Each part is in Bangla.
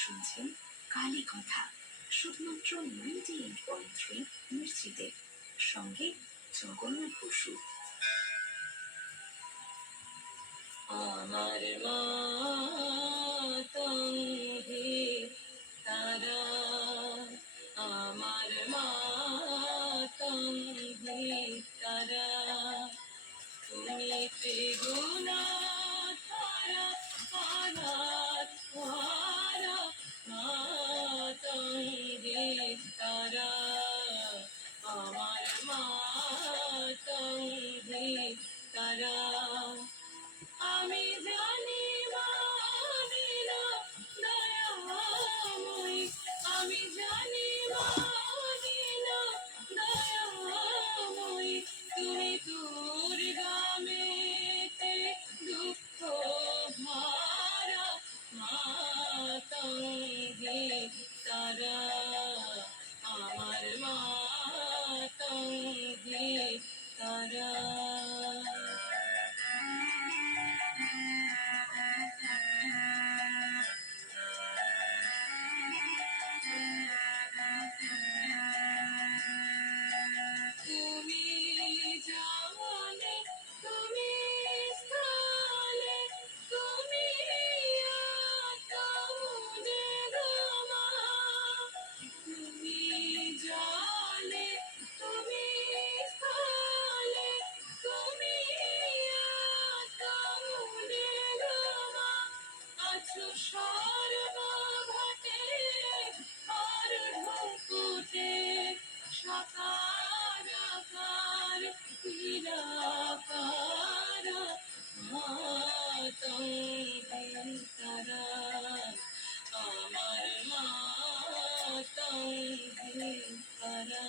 শুনছেন কালী কথা শুধুমাত্র 98.3 মির্চিতে, সঙ্গে জগন্নাথ বসু। আমার মাতঙ্গী তারা, আমার মাতঙ্গী তারা, তুমি ত্রিগুণা তারা আরাত তারা, মাতঙ্গী তারা, আমার মাতঙ্গী তারা। আমি জানি মানি না দয়াময়ী, আমি জানি মানি না দয়াময়ী, তুমি দুর্গামেতে দুঃখ ভারা, মাতঙ্গী তারা, আমার মাতঙ্গী তারা। তুমি জানে, তুমি স্থলে, তুমি আতঙ্গে গমা, তুমি জানে, তুমি স্থলে, তুমি আতঙ্গে গমা, আছো সর্বঘটে আর ঢুকুতে, সাকার আকার নিরাকার, মাতঙ্গী তারা, আমার মাতঙ্গী তারা।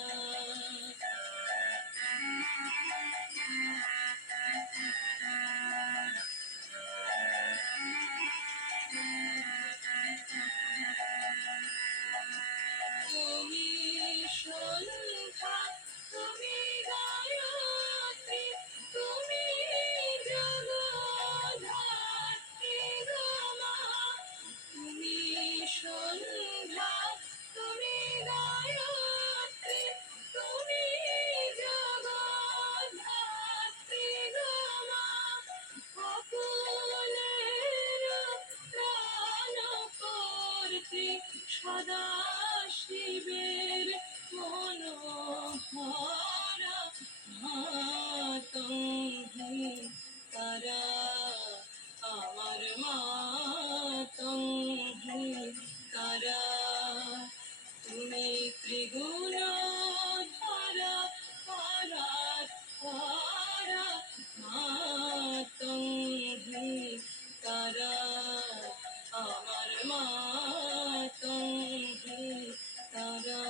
তুমি সন্ধ্যা, তুমি গায়ত্রী, তুমি জগদ্ধাত্রী গমা, তুমি সন্ধ্যা, তুমি গায়ত্রী, তুমি জগদ্ধাত্রী গমা, অকুলের প্রাণকর্ত্রী, সদা শিবের মনোহরা, মাতঙ্গী তারা, আমার মাতঙ্গী তারা, তুমি ত্রিগুণ ধারা আরাত তারা, মাতঙ্গী তারা, আমার মাতঙ্গী তারা,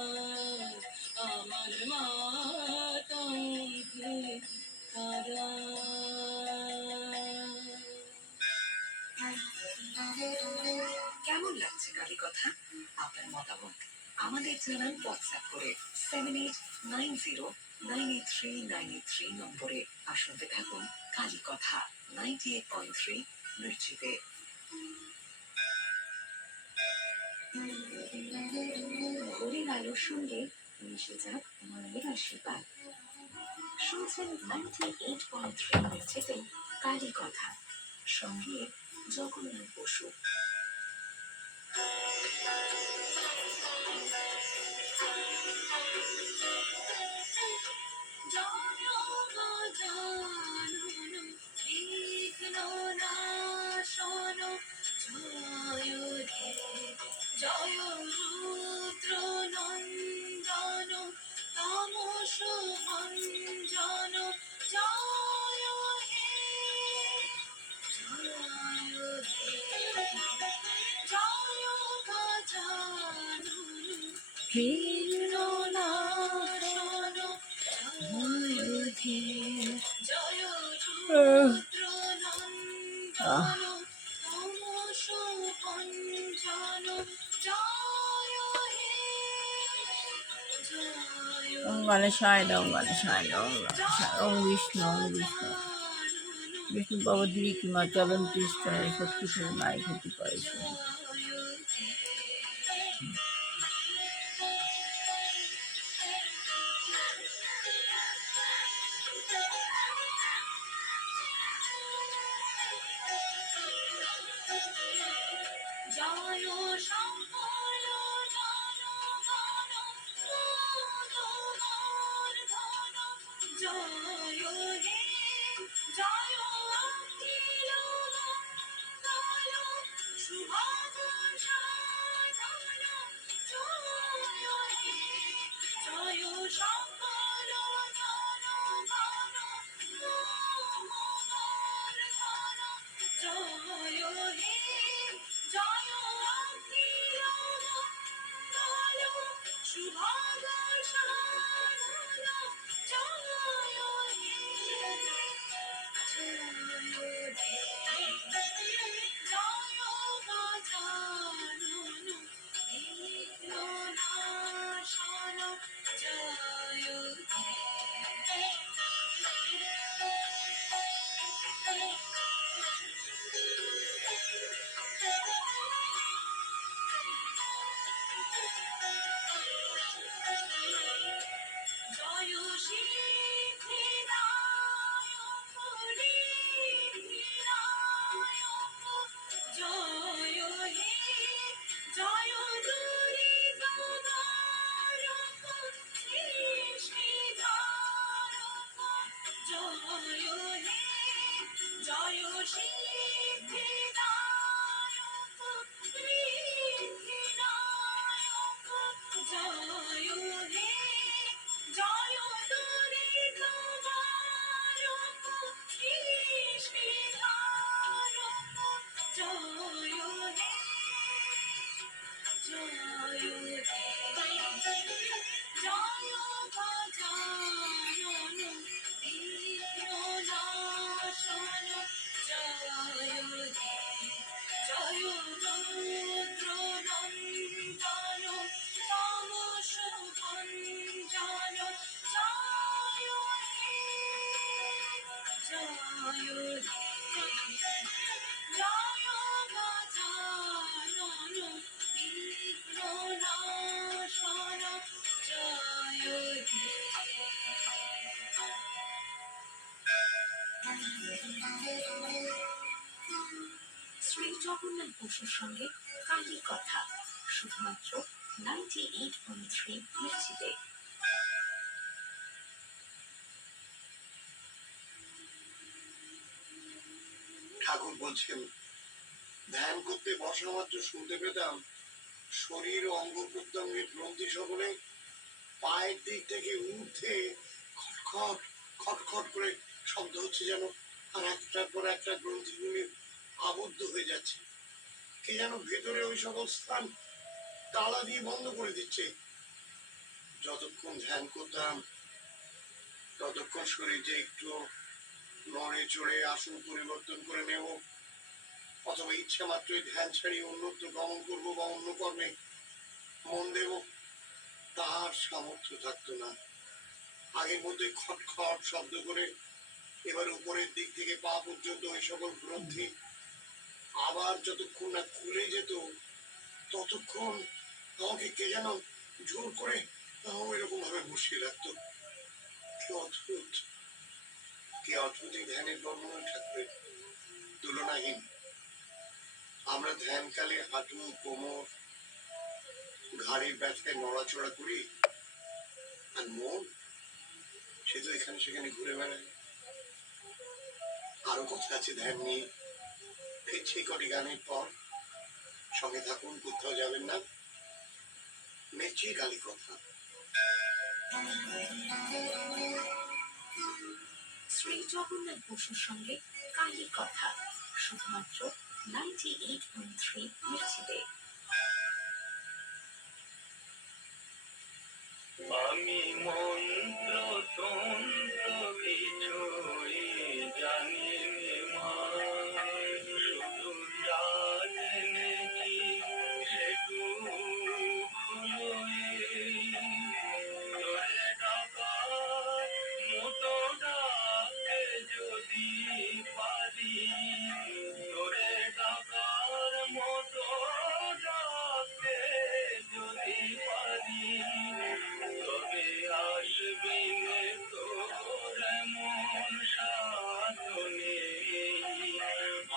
আমার মাতঙ্গী তারা। কেমন লাগছে কালী কথা? আপনার মতামত আমাদের জানান হোয়াটসঅ্যাপ করে 7890983983 নম্বরে। আর শুনতে থাকুন কালী কথা 98.3 মির্চিতে। ভোরের আলোর সঙ্গে মিশে যাক মায়ের আশীর্বাদ। শুনছেন 98.3 মির্চিতে কালী কথা, সঙ্গে জগন্নাথ বসু। জয় রুদ্র নন্দন তামস ভঞ্জন জয় হে জয় হে জয় গজানন কীর্ণনাশন জয় হে জয় রুদ্র নন্দন তামস ভঞ্জন জয় হে জয় ওম গণেশায় নম, গণেশায় নম, ওম বিষ্ণু, ওম বিষ্ণু। বিষ্ণু ভবদ্বীপ কিমা চলন্তি স্তনে শক্তি নাই ক্ষতি পায়। জয় শঙ্কর জনগণ মনোধন জয় হে জয় অখিল মঙ্গল শুভঙ্কর সাধন জয় হে জয় শঙ্কর জনগণ মনোধন জয় হে জয় অখিল মঙ্গল শুভঙ্কর সাধন জয় হে জয় হে জয় গজানন বিঘ্ননাশন জয় হে জয় সিদ্ধিদায়ক ঋদ্ধিদায়ক জয় হে জয় দুরিতবারক সৃষ্টিধারক জয় হে জয় সিদ্ধিদায়ক ঋদ্ধিদায়ক জয় হে জয় দুরিতবারক সৃষ্টিধারক জয় হে জয় হে জয় গজানন বিঘ্ননাশন জয় হে জয় রুদ্র নন্দন তামস ভঞ্জন জয় হে জয় হে জয় গজানন বিঘ্ননাশন জয় হে শ্রী জগন্নাথ বসুর সঙ্গে কালী কথা শুধুমাত্র 98.3 মির্চিতে। ঠাকুর বলছেন, ধ্যান করতে বসা মাত্র শুনতে পেতাম শরীর ও অঙ্গ প্রত্যঙ্গের গ্রন্থি সকলে পায়ের দিক থেকে ঊর্ধ্বে খটখট খটখট করে শব্দ হচ্ছে যেন, আর একটার পর একটা গ্রন্থিগুলি আবদ্ধ হয়ে যাচ্ছে। কে যেন ভেতরে ওই সকল স্থান তালা দিয়ে বন্ধ করে দিচ্ছে। যতক্ষণ ধ্যান করতাম ততক্ষণ শরীর যে একটু নড়ে চড়ে আসন পরিবর্তন করে নেব, অথবা ইচ্ছা মাত্রই ধ্যান ছাড়িয়ে অন্যত্র গমন করবো বা অন্য কর্মে মন দেব, তার সামর্থ্য থাকতো না। আগের মধ্যে খটখট শব্দ করে এবার উপরের দিক থেকে পা পর্যন্ত ওই সকল গ্রন্থি আবার যতক্ষণ না খুলে যেত ততক্ষণ আমাকে কে যেন জোর করে এরকম ভাবে বসিয়ে রাখতো। কি অদ্ভুত, কি অদ্ভুত এই ধ্যানের বর্ণনা ঠাকুরের, তুলনাহীন। আমরা ধ্যানকালে হাঁটু, কোমর, ঘাড়ের ব্যথায় নড়াচড়া করি, আর মন সে তো এখানে সেখানে ঘুরে বেড়ায়। আরো কথা আছে ধ্যান নিয়ে, ফিরছি কটি গানের পর। সঙ্গে থাকুন, কোথাও যাবেন না। মির্চি কালী কথা। শ্রী জগন্নাথ বসুর সঙ্গে কালী কথা, শুধুমাত্র 98.3 মির্চিতে। আমি মন্ত্র তন্ত্র কিছুই জানি নে মা, শুধু যা জেনেছি সেটুকুই। তোরে ডাকার মতো ডাকতে যদি পারি, তোরে ডাকার মতো ডাকতে যদি পারি, তবে আসবি নে তোর এমন সাধনে।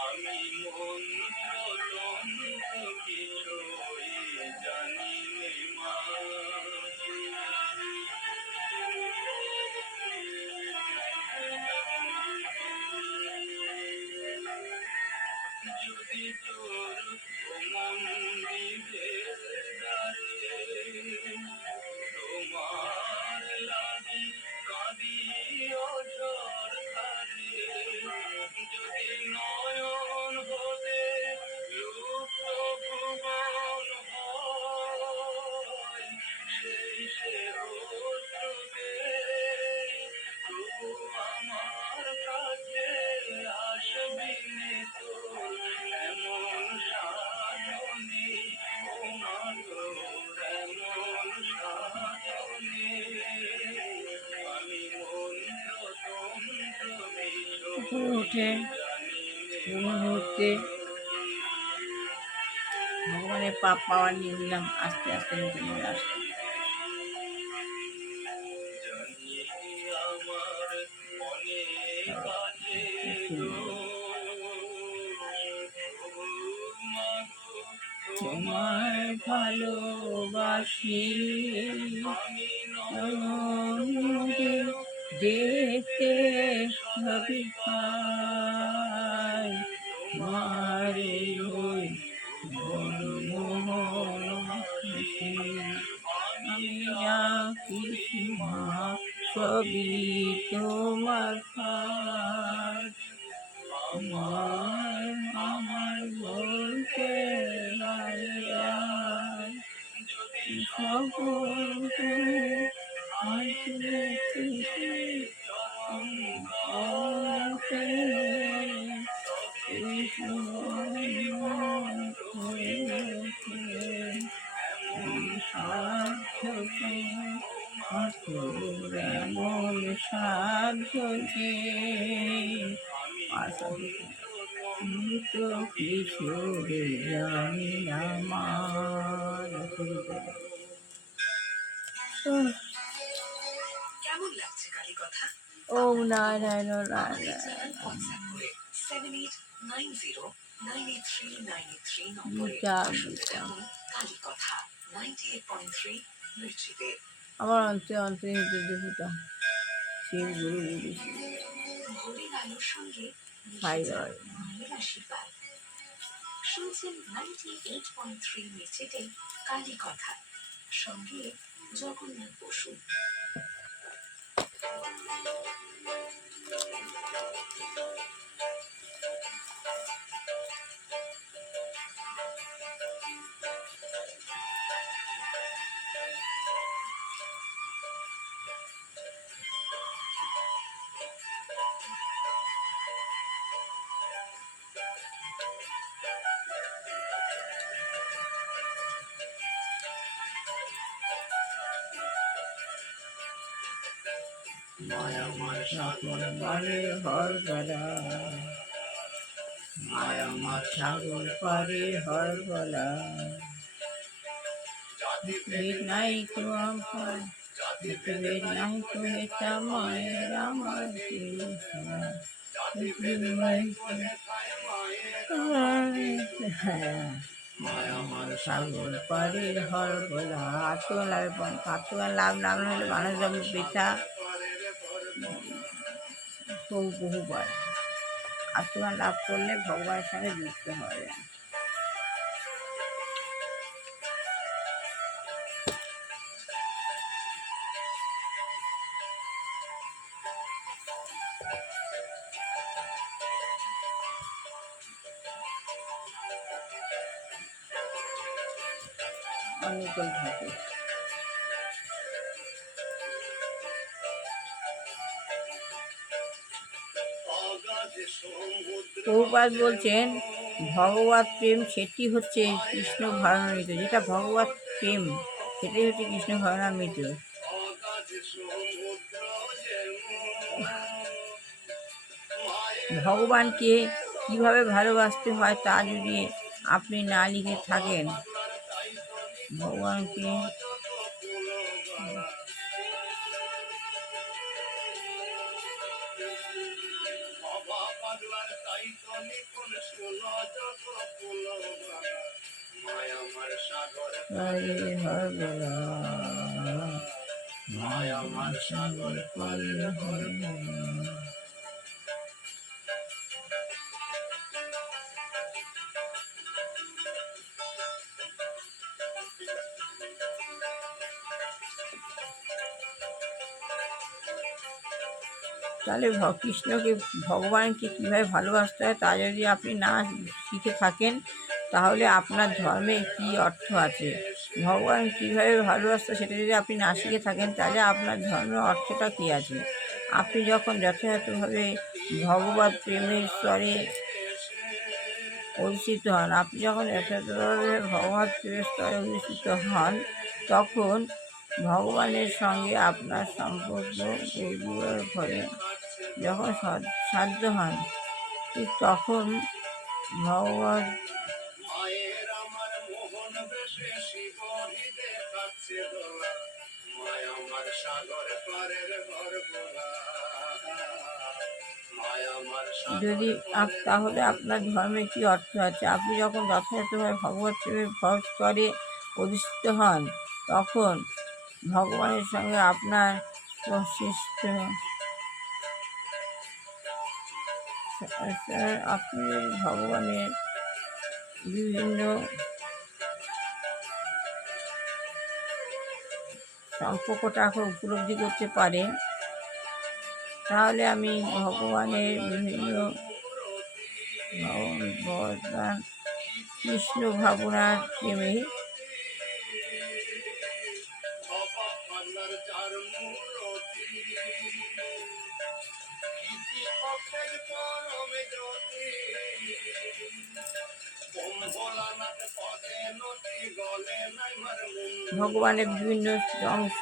আমি মন্ত্র তন্ত্র কিছুই জানি নে মা। যদি তোর মন্দিরের দ্বারে তোমার লাগি কাঁদি অঝর ধারে, যদি নয়ন হতে লুপ্ত ভুবন হয়, সেই সে অশ্রুতে তবু আমার কাছে আসবি নে তোর এমন সাধনে। ও মা তোর এমন সাধনে। আমি মন্ত্র তন্ত্র উপরে উঠে জানি নে কোন মা। মুহূর্তে ভগবানের পাপ পাওয়ার নিয়ে নিলাম, আস্তে আস্তে নিচে নেমে আসলাম। জানি আমার অনেক আছে তোমায় ভালোবাসি, আমি আমাকে দেখতে সবই পাই, মারে ওই মনমোহন হাসি। আমি যা কিছু মা সবই তোমার পাই, আমার বলতে এমন সাধ্য যে তো কিশোরে জানি আমার। কেমন লাগছে কালী কথা? ওম নারায়ণ আমাদের নারায়ণ। চ্যানেল হোয়াটসঅ্যাপ করে 7890983983 নম্বরে গীতা শুনতে গীতা থাকুন কালী কথা 98.3 মির্চিতে। আমার অন্তে অন্তে নিতে দেবতা শিব গুরু গুরু ভোরের আলোর সঙ্গে হাই মিশে হয়। যায় মায়ের আশীর্বাদ। শুনছেন 98.3 মির্চিতে কালী কথা, সঙ্গে জগন্নাথ বসু। মায়া মার সাগর পারে হর গলা, মায়া মার সাগর পারে হর গলা, ভেদ নাই তো আমার, ভেদ নাই তো হেতা মায়ের আমার মায়া মার সাগর পারে হর গলা। আত্মগান লাভ নাম হলে মানুষ যেমন পিতা বহুবার আত্মগান লাভ করলে ভগবানের সঙ্গে যুক্ত হওয়া যায়। অনুকূল ঠাকুর। অগাধে সমুদ্র প্রভুপাদ বলছেন ভগবত প্রেম সেটি হচ্ছে কৃষ্ণ ভাবনামৃত, যেটা ভগবত প্রেম সেটাই হচ্ছে কৃষ্ণ ভাবনামৃত। অগাধে সমুদ্র যেমন মায়ের ভগবানকে কিভাবে ভালোবাসতে হয় তা যদি আপনি না লিখে থাকেন, পাগলার তাই তো ভগবানকে যত কুলবালা বাবা পাগলার তাই তো নিপুণ শুনো যত কুলবালা মায় আমার সাগর হরে হরে মায় আমার সাগর পারে হরে তাহলে কৃষ্ণকে ভগবানকে কীভাবে ভালোবাসতে হয় তা যদি আপনি না শিখে থাকেন, তাহলে আপনার ধর্মে কী অর্থ আছে? ভগবান কীভাবে ভালোবাসতে সেটা যদি আপনি না শিখে থাকেন, তাহলে আপনার ধর্মের অর্থটা কী আছে? আপনি যখন যথাযথভাবে ভগবত প্রেমের স্তরে অধিষ্ঠিত হন, আপনি যখন যথাযথভাবে ভগবত প্রেমের স্তরে অধিষ্ঠিত হন, তখন ভগবানের সঙ্গে আপনার সম্পর্ক গভীর ফলে যখন সাধ্য হন, ঠিক তখন ভগবান মায়ের আমার মোহন বেশে শিবরি দেখাচ্ছে দোলা মায় আমার সাগর পারের ঘর গোলা মায় আমার যদি তাহলে আপনার ধর্মে কী অর্থ আছে? আপনি যখন যথাযথভাবে ভগবত প্রেমের স্তরে অধিষ্ঠিত হন, তখন ভগবানের সঙ্গে আপনার স্পষ্ট আপনি যদি ভগবানের বিভিন্ন সম্পর্কটাকে উপলব্ধি করতে পারেন, তাহলে আমি ভগবানের বিভিন্ন ভগবান কৃষ্ণ ভাবনার প্রেমে বাবা পাগলার চার মূরতি ইতি পক্ষের পরমে জ্যোতি ওম ভোলানাথ পদে নদী গলে নাই মার ভগবানের বিভিন্ন অংশ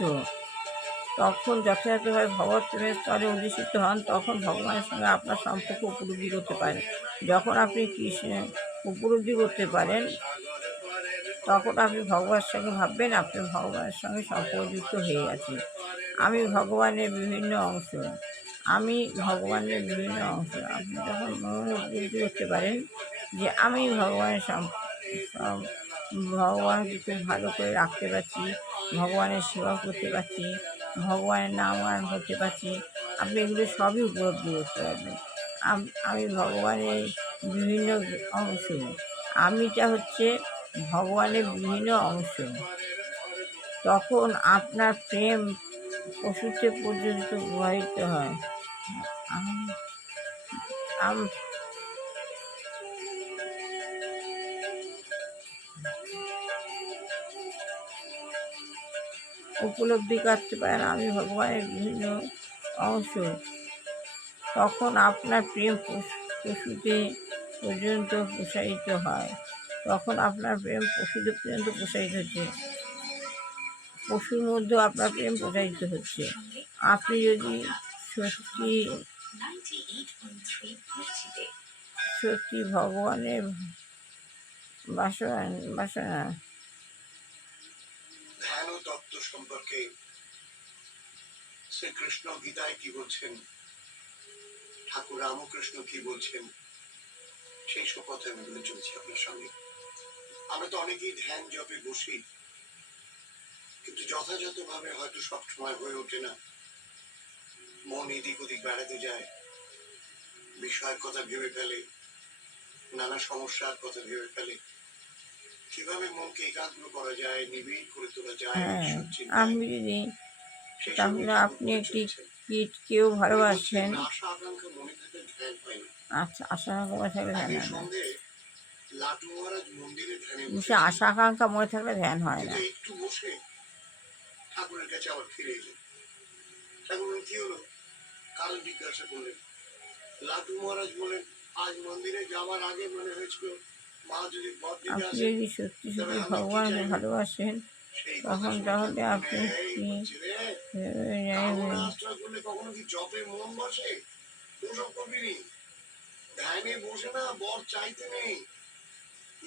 তখন যথাযথভাবে ভগবত প্রেমের স্তরে অধিষ্ঠিত হন, তখন ভগবানের সঙ্গে আপনার সম্পর্ক উপলব্ধি করতে পারেন। যখন আপনি কৃষ্ণ উপলব্ধি করতে পারেন, তখন আপনি ভগবানের সঙ্গে ভাববেন আপনি ভগবানের সঙ্গে সম্পর্কযুক্ত হয়ে গেছেন। আমি ভগবানের বিভিন্ন অংশ, আমি ভগবানের বিভিন্ন অংশ। আপনি যখন মনে উপলব্ধি করতে পারেন যে আমি ভগবানের ভগবানকে খুব ভালো করে রাখতে পারছি, ভগবানের সেবা করতে পারছি, ভগবানের নাম গান করতে পারছি, আপনি এগুলো সবই উপলব্ধি করতে পারবেন। আমি ভগবানের বিভিন্ন অংশ, আমিটা হচ্ছে ভগবানের বিভিন্ন অংশ। তখন আপনার প্রেম পশুতে পর্যন্ত প্রবাহিত হয়। উপলব্ধি করতে পারেন আমি ভগবানের বিভিন্ন অংশ, তখন আপনার প্রেম পশুতে পর্যন্ত প্রসারিত হয়। তখন আপনার প্রেম পশুদের পর্যন্ত প্রসারিত হচ্ছে, পশুর মধ্যেও আপনার প্রেম প্রসারিত হচ্ছে। আপনি যদি সত্যি সত্যি ভগবানের বাসনা ধ্যান ও তত্ত্ব সম্পর্কে শ্রীকৃষ্ণ গীতায় কি বলছেন, ঠাকুর রামকৃষ্ণ কি বলছেন, সেই সব কথা আমি বলে চলছি আপনার সঙ্গে। আমরা তো অনেকেই ধ্যান জপে বসি, কিন্তু যথাযথভাবে হয়তো সব সময় হয়ে ওঠে না। মন এদিক ওদিক বেড়াতে যায়, বিষয়ের কথা ভেবে ফেলে, নানা সমস্যার কথা ভেবে ফেলে। কিভাবে মনকে একাগ্র করা যায়, নিবিড় করে তোলা যায়, ঈশ্বর চিন্তায়, আমি যদি সেই সব তাহলে নিয়ে আপনি বলে একটি চলছে। কীটকেও ভালোবাসেন। আশা আকাঙ্ক্ষা মনে থাকলে ধ্যান হয় না। আচ্ছা, আশা করা থাকলে একই জানা না। সঙ্গে লাটু মহারাজ মন্দিরে ধ্যানে সে বসেছিলেন। আশা আকাঙ্ক্ষা মনে থাকলে ধ্যান হয় না। কিন্তু একটু বসে ঠাকুরের কাছে আবার ফিরে এলেন। ঠাকুর বললেন, কি হলো? কারণ জিজ্ঞাসা করলেন। লাটু মহারাজ বলেন, আজ মন্দিরে যাওয়ার আগে মনে হয়েছিল মা যদি বর দিতে আপনি আসেন যদি সত্যি তবে সত্যি আমি কি ভগবানকে চাইব? ভালোবাসেন সেই কথা তখন শুনে তাহলে ঠাকুর আপনি বললেন, এই কি বলছি রে, কামনা আশ্রয় করলে কখনো কি জপে মন বসে? ওসব করবি নি। ধ্যানে বসে না বর চাইতে নেই।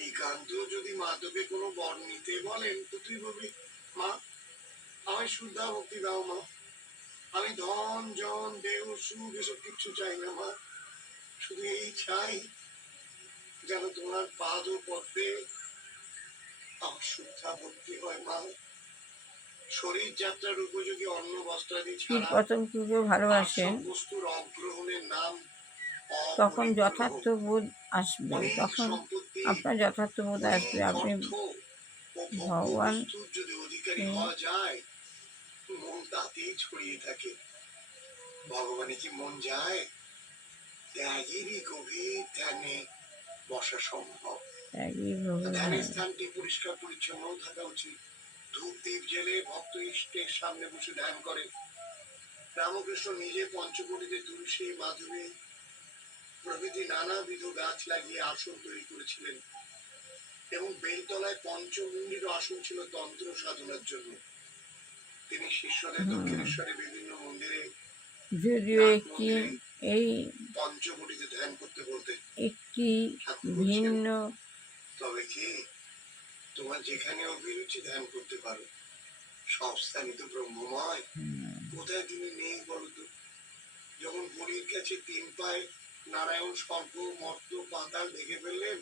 একান্ত যদি মা তোকে কোনো বর নিতে বলেন তো তুই বলবি, মা আমায় শুদ্ধা ভক্তি দাও মা, আমি ধন জন দেহ সুখ এসব কিচ্ছু চাই না মা, শুধু এই চাই যেন তোমার পাদ ও পদ্মে আমার শুদ্ধা ভক্তি হয় মা। শরীর যাত্রার উপযোগী অন্ন বস্ত্রাদি কীট ছাড়া পতঙ্গকে আর ভালোবাসেন সব বস্তুর অগ্রহণের নাম তখন অপরিগ্রহ। যথার্থ বোধ আসবে, অনেক তখন সম্পত্তি, আপনার যথার্থ বোধ আসবে। অনেক আপনি অর্থ ও ভোগ্য ভগবানকে বস্তুর যদি অধিকারী হওয়া যায়, মন তাতেই ছড়িয়ে থাকে। ভগবানে কি মন যায়? ত্যাগেরই গভীর ধ্যানে বসা সম্ভব। ত্যাগী ভগবান। ধ্যানের স্থানটি পরিষ্কার পরিচ্ছন্ন থাকা উচিত। ধূপ দীপ জেলে ভক্ত ইষ্টের সামনে বসে ধ্যান করে। রামকৃষ্ণ নিজে পঞ্চবটিতে তুলসী মাধবী প্রভৃতি নানাবিধ গাছ লাগিয়ে আসন তৈরি করেছিলেন এবং বেলতলায় পঞ্চমুণ্ডির আসন ছিল তন্ত্র সাধনার জন্য। তিনি শিষ্যদের দক্ষিণেশ্বরে বিভিন্ন মন্দিরে, যদিও নাট একটি মন্দিরে এই পঞ্চবটিতে ধ্যান করতে বলতেন। একটি ঠাকুর বলছেন, ভিন্ন তবে কি তোমার যেখানে অভিরুচি ধ্যান করতে পারো, সব স্থানই তো ব্রহ্মময়। কোথায় তুমি নেই বলো তো? যখন বলির কাছে তিন পায়ে নারায়ণ স্বর্গ মর্ত পাতাল দেখে ফেললেন,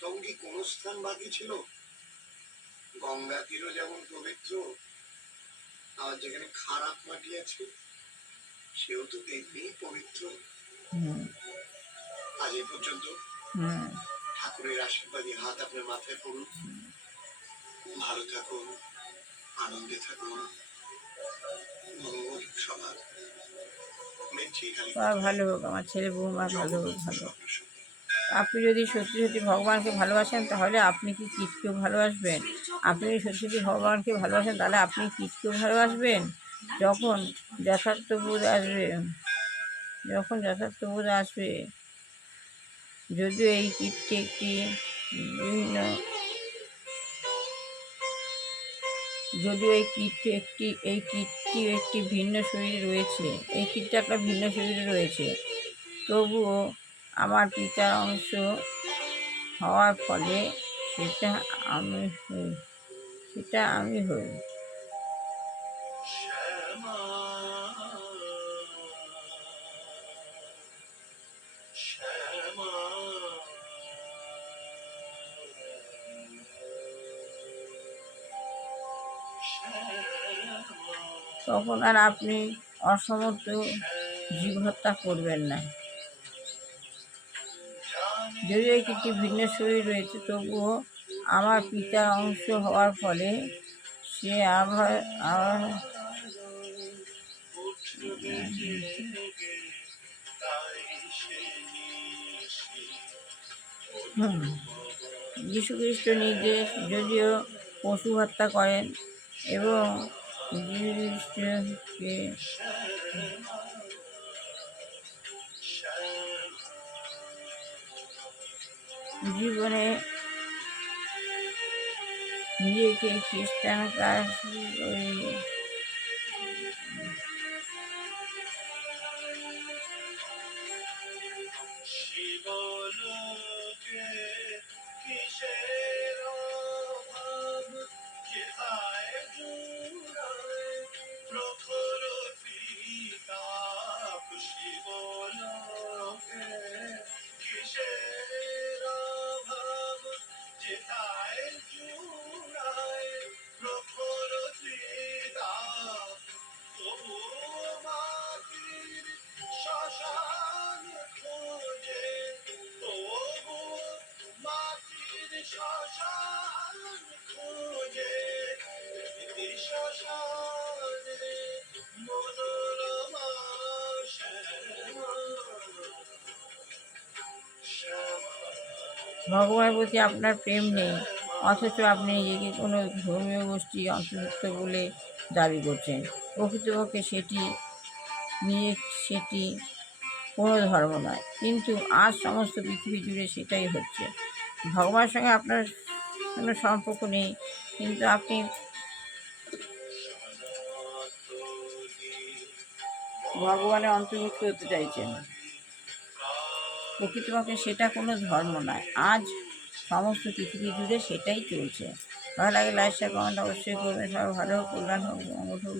তখন কি কোনো স্থান বাকি ছিল? গঙ্গা তীরও যেমন পবিত্র, আর যেখানে খারাপ মাটি আছে সেও তো তেমনি পবিত্র। আজ এই পর্যন্ত। ঠাকুরের আশীর্বাদী হাত আপনার মাথায় পড়ুন। ভালো থাকুন, আনন্দে থাকুন, মঙ্গল সবার। মেনছি খালি তা ভালো হোক, আমার ছেলে বৌমা ভালো হোক, ভালো হোক। আপনি যদি সত্যি সত্যি ভগবানকে ভালোবাসেন তাহলে আপনি কি কীটকেও ভালোবাসবেন? আপনি যদি সত্যি সত্যি ভগবানকে ভালোবাসেন তাহলে আপনি কীটকেও ভালোবাসবেন। যখন যথার্থ বোধ আসবে, যখন যথার্থ বোধ আসবে, যদিও এই কীটটি একটি বিভিন্ন, যদিও এই কীটটি একটি ভিন্ন শরীরে রয়েছে, এই কীটটা একটা ভিন্ন শরীরে রয়েছে, তবুও আমার পিতার অংশ হওয়ার ফলে সেটা আমি হই, সেটা আমি হই। শ্যামা শ্যামা তখন আর আপনি অসমর্থ জীব হত্যা করবেন না। যদিও এই কীটটি ভিন্ন শরীর রয়েছে, তবুও আমার পিতার অংশ হওয়ার ফলে সে আবার যীশুখ্রিস্ট নিজে যদিও পশু হত্যা করেন এবং যীশুখ্রিস্টকে জীবনে নিজেকে খ্রিস্টান কাজ করে শিবলোকে কিসের অভাব, যেথায় জুড়ায় প্রখর ত্রিতাপ। শিবলোকে কিসের অভাব, যেথায় জুড়ায় প্রখর ত্রিতাপ। তবু মাটির শ্মশান খোঁজে, তবু মাটির শ্মশান খোঁজে, প্রীতি শ্মশানে মনোরমা শ্যামা শ্যামা। ভগবানের প্রতি আপনার প্রেম নেই, অথচ আপনি নিজেকে কোনো ধর্মীয় গোষ্ঠী অন্তর্ভুক্ত বলে দাবি করছেন। প্রকৃতপক্ষে সেটি কোনো ধর্ম নয়, কিন্তু আজ সমস্ত পৃথিবী জুড়ে সেটাই হচ্ছে। ভগবানের সঙ্গে আপনার কোনো সম্পর্ক নেই, কিন্তু আপনি ভগবানের অন্তর্ভুক্ত হতে চাইছেন। প্রকৃতপক্ষে সেটা কোনো ধর্ম নয়, আজ সমস্ত পৃথিবী জুড়ে সেটাই চলছে। ভালো লাগে লাইক শেয়ার কমেন্ট অবশ্যই করবেন। সবাই ভালো হোক, কল্যাণ হোক, মঙ্গল হোক।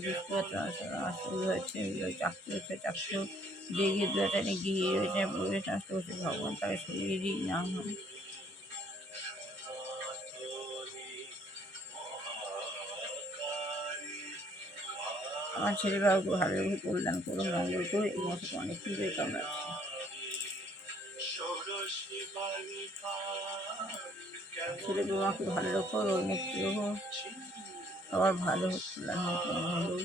শুরু হয়েছে চাকরি যেগিয়ে দু একটা গিয়ে রয়েছে পরিবেশ নষ্ট করছে, ভগবান তাকে সরিয়ে দিই না হয়। আমার ছেলে বাবুকে ভালো রেখে কল্যাণ করুন, মঙ্গল করুন, এই মতো অনেক কিছুই কামড়াচ্ছে। ছেলে বৌমাকে ভালো রাখো, রোগ মুক্তি রাখো, সবার ভালো হোক, কল্যাণ হোক, মঙ্গল হোক।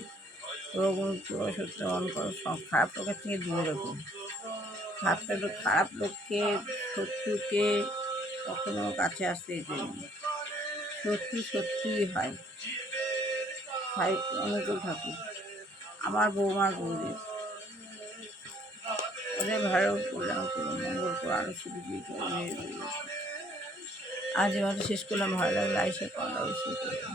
রোগ মুক্তি করো, সত্য মন করো, সব খারাপ লোকের থেকে দূরে রাখুন। খারাপ লোককে, শত্রুকে কখনো কাছে আসতে দিতেন না। শত্রু শত্রুই হয়। তাই অনুকূল থাকুন। আমার বৌমার বৌদি ওদের ভালো কল্যাণ করুন, মঙ্গল করো, আরও শুধু আজ মতো শেষ করলাম। ভালো লাগলে আইসে কল অবশ্যই করবেন।